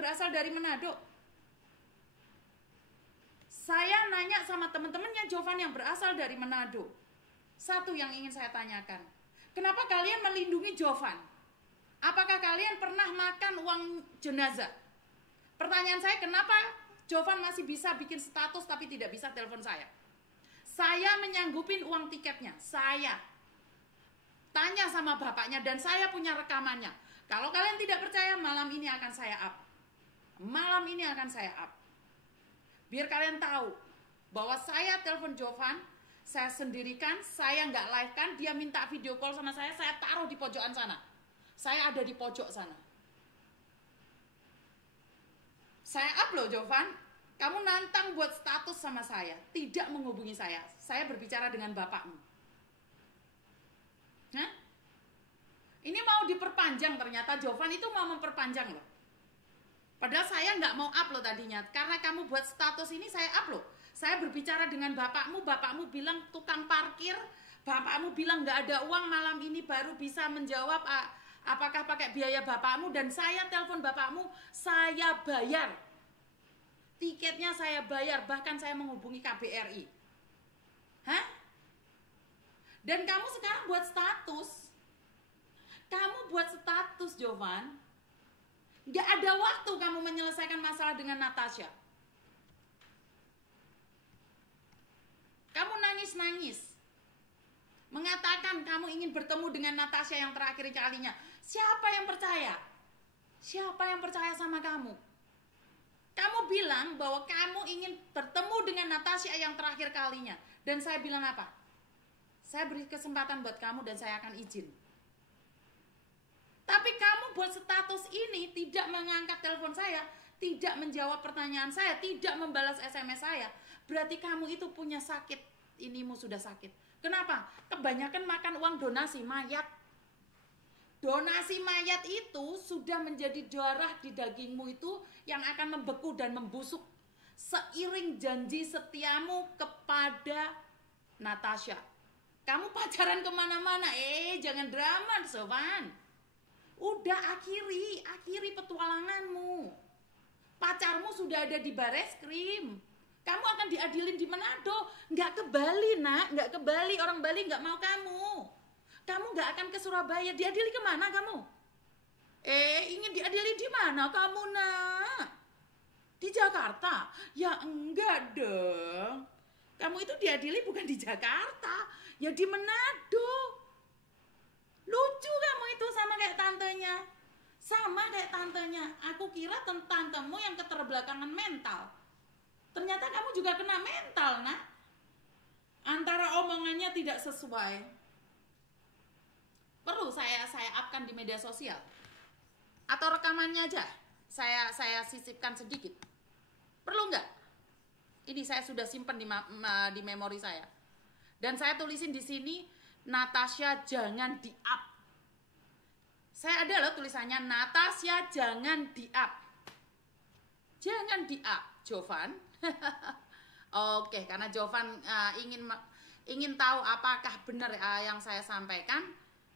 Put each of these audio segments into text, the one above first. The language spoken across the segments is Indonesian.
berasal dari Manado. Saya nanya sama teman-temannya Jovan yang berasal dari Manado. Satu yang ingin saya tanyakan. Kenapa kalian melindungi Jovan? Apakah kalian pernah makan uang jenazah? Pertanyaan saya, kenapa Jovan masih bisa bikin status tapi tidak bisa telepon saya? Saya menyanggupin uang tiketnya. Saya tanya sama bapaknya dan saya punya rekamannya. Kalau kalian tidak percaya, malam ini akan saya up. Malam ini akan saya up. Biar kalian tahu bahwa saya telepon Jovan, saya sendirikan, saya nggak live kan, dia minta video call sama saya taruh di pojokan sana. Saya ada di pojok sana. Saya up loh Jovan, kamu nantang buat status sama saya, tidak menghubungi saya berbicara dengan bapakmu. Hah? Ini mau diperpanjang, ternyata Jovan itu mau memperpanjang loh. Padahal saya nggak mau up loh tadinya, karena kamu buat status ini saya up loh. Saya berbicara dengan bapakmu bilang tukang parkir, bapakmu bilang nggak ada uang, malam ini baru bisa menjawab apakah pakai biaya bapakmu, dan saya telepon bapakmu, saya bayar. Tiketnya saya bayar, bahkan saya menghubungi KBRI. Hah? Dan kamu sekarang buat status. Kamu buat status, Jovan. Gak ada waktu kamu menyelesaikan masalah dengan Natasha. Kamu nangis-nangis. Mengatakan kamu ingin bertemu dengan Natasha yang terakhir kalinya. Siapa yang percaya? Siapa yang percaya sama kamu? Kamu bilang bahwa kamu ingin bertemu dengan Natasha yang terakhir kalinya. Dan saya bilang apa? Saya beri kesempatan buat kamu dan saya akan izin. Tapi kamu buat status ini tidak mengangkat telepon saya, tidak menjawab pertanyaan saya, tidak membalas SMS saya. Berarti kamu itu punya sakit, inimu sudah sakit. Kenapa? Kebanyakan makan uang donasi mayat. Donasi mayat itu sudah menjadi darah di dagingmu itu yang akan membeku dan membusuk. Seiring janji setiamu kepada Natasha. Kamu pacaran kemana-mana, jangan drama, Jovan. Udah akhiri petualanganmu. Pacarmu sudah ada di Bareskrim. Kamu akan diadilin di Manado. Nggak ke Bali, nak. Nggak ke Bali. Orang Bali nggak mau kamu. Kamu nggak akan ke Surabaya. Diadili kemana kamu? Ingin diadili di mana kamu, nak? Di Jakarta? Ya enggak dong. Kamu itu diadili bukan di Jakarta. Ya di Manado. Lucu kamu itu sama kayak tantenya. Sama kayak tantenya. Aku kira tantemu yang keterbelakangan mental. Ternyata kamu juga kena mental, nak. Antara omongannya tidak sesuai. Perlu saya upkan di media sosial. Atau rekamannya aja. Saya sisipkan sedikit. Perlu nggak? Ini saya sudah simpan di memori saya. Dan saya tulisin di sini, Natasha jangan di-up. Saya ada loh tulisannya, Natasha jangan di-up. Jangan di-up, Jovan. Oke, karena Jovan ingin tahu apakah benar yang saya sampaikan,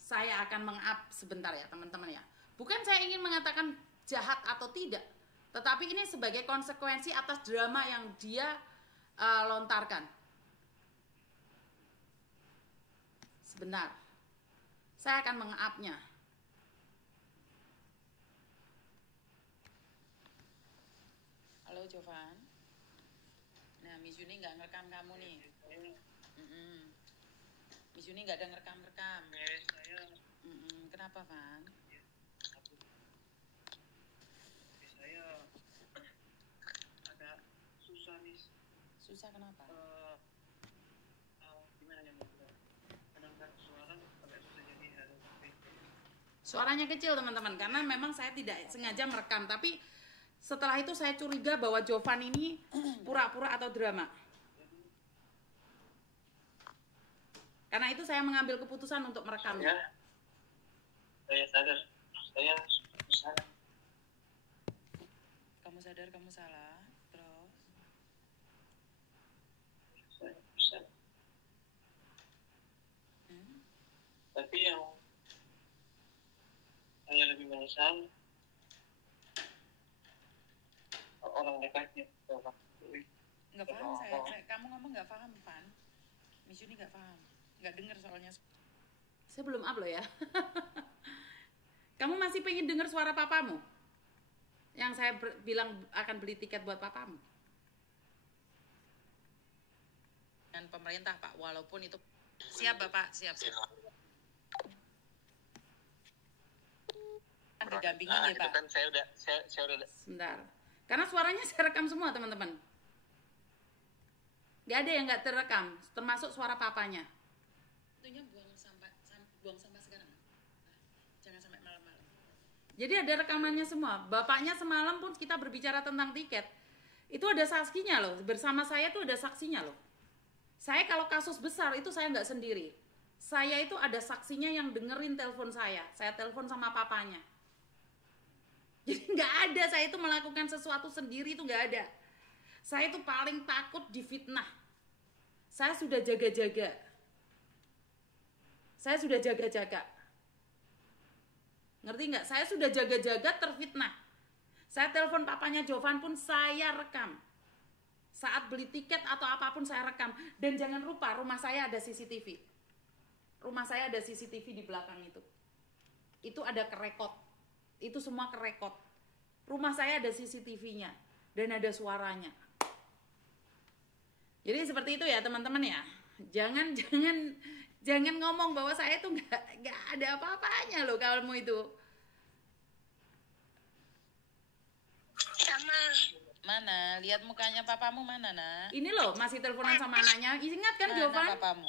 saya akan meng-up sebentar ya teman-teman ya. Bukan saya ingin mengatakan jahat atau tidak, tetapi ini sebagai konsekuensi atas drama yang dia lontarkan. Sebentar, saya akan meng-up-nya. Halo Jovan. Nah, Miss Yuni nggak ngerekam kamu nih. Miss Yuni nggak ada ngerekam-rekam. Kenapa, Van? Saya agak susah, Miss. Susah kenapa? Gimana ya, Miss? Kadang-kadang suara agak susah jadi harus. Suaranya kecil teman-teman, karena memang saya tidak sengaja merekam, tapi setelah itu saya curiga bahwa Jovan ini pura-pura atau drama. Karena itu saya mengambil keputusan untuk merekamnya. Saya sadar, saya salah. Kamu sadar kamu salah, terus? Saya bisa. Tapi yang saya lebih menyesal orang dekatnya. Nggak paham saya. Kamu ngomong nggak paham, Pan. Miss Yuni nggak paham. Nggak dengar soalnya. Saya belum up loh ya. Kamu masih pengen dengar suara papamu? Yang saya bilang akan beli tiket buat papamu. Dan pemerintah, Pak, walaupun itu siap, Bapak, siap. Kan didampingi ya, Pak. Kan saya udah Sebentar. Karena suaranya saya rekam semua, teman-teman. Gak ada yang nggak terekam, termasuk suara papanya. Tentunya buang sampah sekarang. Jangan sampai malam-malam. Jadi ada rekamannya semua. Bapaknya semalam pun kita berbicara tentang tiket. Itu ada saksinya loh. Bersama saya tuh ada saksinya loh. Saya kalau kasus besar itu saya nggak sendiri. Saya itu ada saksinya yang dengerin telepon saya. Saya telepon sama papanya. Jadi nggak ada saya itu melakukan sesuatu sendiri, itu nggak ada. Saya itu paling takut difitnah. Saya sudah jaga-jaga. Ngerti nggak? Saya sudah jaga-jaga terfitnah. Saya telepon papanya Jovan pun saya rekam. Saat beli tiket atau apapun saya rekam. Dan jangan lupa rumah saya ada CCTV. Rumah saya ada CCTV di belakang itu. Itu ada kerekod. Itu semua kerekod. Rumah saya ada CCTV-nya. Dan ada suaranya. Jadi seperti itu ya teman-teman ya. Jangan ngomong bahwa saya itu nggak ada apa-apanya loh kamu itu. Sama. Mana? Lihat mukanya papamu mana, Nak? Ini loh masih teleponan sama anaknya. Ingat kan Jovan? Papamu.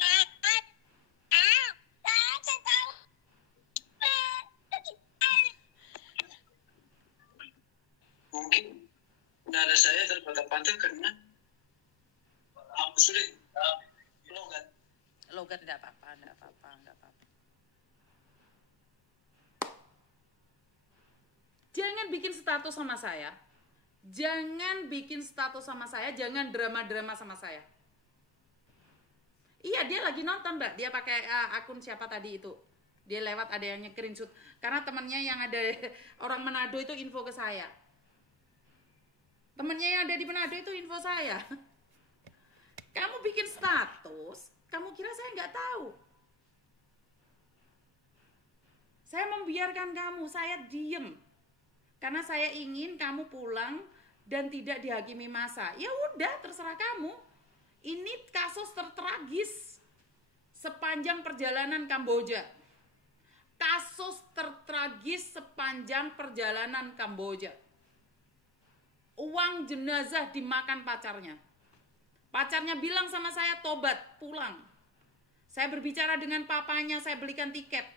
mungkin nada saya terbantah-bantah karena sulit Logat enggak apa-apa. Jangan bikin status sama saya. Jangan drama-drama sama saya. Iya, dia lagi nonton, Mbak. Dia pakai akun siapa tadi itu. Dia lewat ada yang screenshot. Karena temennya yang ada orang Manado itu info ke saya. Temennya yang ada di Manado itu info saya. Kamu bikin status, kamu kira saya nggak tahu? Saya membiarkan kamu, saya diem. Karena saya ingin kamu pulang dan tidak dihakimi massa. Ya udah, terserah kamu. Ini kasus tertragis sepanjang perjalanan Kamboja. Kasus tertragis sepanjang perjalanan Kamboja. Uang jenazah dimakan pacarnya. Pacarnya bilang sama saya, tobat, pulang. Saya berbicara dengan papanya, saya belikan tiket.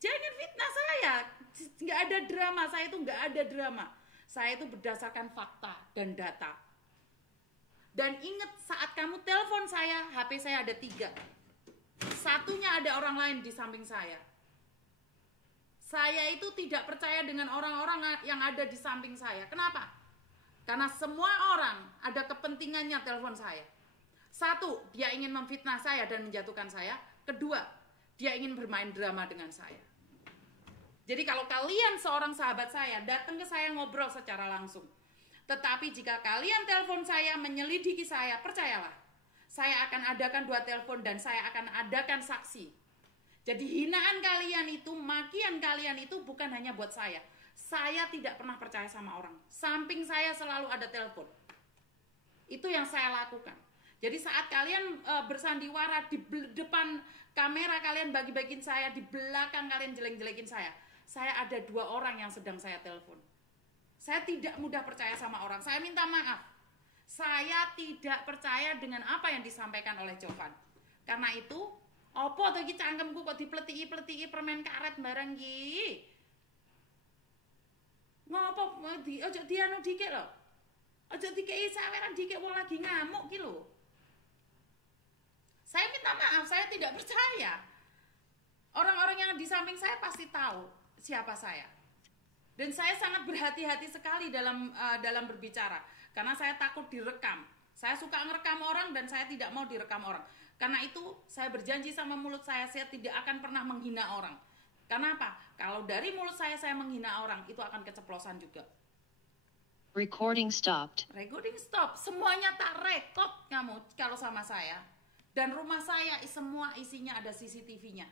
Jangan fitnah saya. Nggak ada drama, saya itu nggak ada drama. Saya itu berdasarkan fakta dan data. Dan ingat saat kamu telepon saya, HP saya ada 3. Satunya ada orang lain di samping saya. Saya itu tidak percaya dengan orang-orang yang ada di samping saya. Kenapa? Karena semua orang ada kepentingannya telepon saya. 1, dia ingin memfitnah saya dan menjatuhkan saya. 2, dia ingin bermain drama dengan saya. Jadi kalau kalian seorang sahabat saya, datang ke saya ngobrol secara langsung. Tetapi jika kalian telepon saya, menyelidiki saya, percayalah. Saya akan adakan 2 telepon dan saya akan adakan saksi. Jadi hinaan kalian itu, makian kalian itu bukan hanya buat saya. Saya tidak pernah percaya sama orang. Samping saya selalu ada telepon. Itu yang saya lakukan. Jadi saat kalian bersandiwara di depan kamera kalian bagi-bagiin saya, di belakang kalian jelek-jelekin saya ada 2 orang yang sedang saya telepon. Saya tidak mudah percaya sama orang. Saya minta maaf. Saya tidak percaya dengan apa yang disampaikan oleh Jovan. Karena itu, opo to iki cangkemku kok dipletiki-pletiki permen karet barang iki. Ngopo ojo dianu dikek lho. Ojo dikeki saweran dikek wong lagi ngamuk ki lho. Saya minta maaf, saya tidak percaya. Orang-orang yang di samping saya pasti tahu siapa saya. Dan saya sangat berhati-hati sekali dalam berbicara. Karena saya takut direkam. Saya suka ngerekam orang dan saya tidak mau direkam orang. Karena itu saya berjanji sama mulut saya tidak akan pernah menghina orang. Karena apa? Kalau dari mulut saya menghina orang, itu akan keceplosan juga. Recording stopped. Recording stop. Semuanya tak rekod kamu kalau sama saya. Dan rumah saya semua isinya ada CCTV-nya.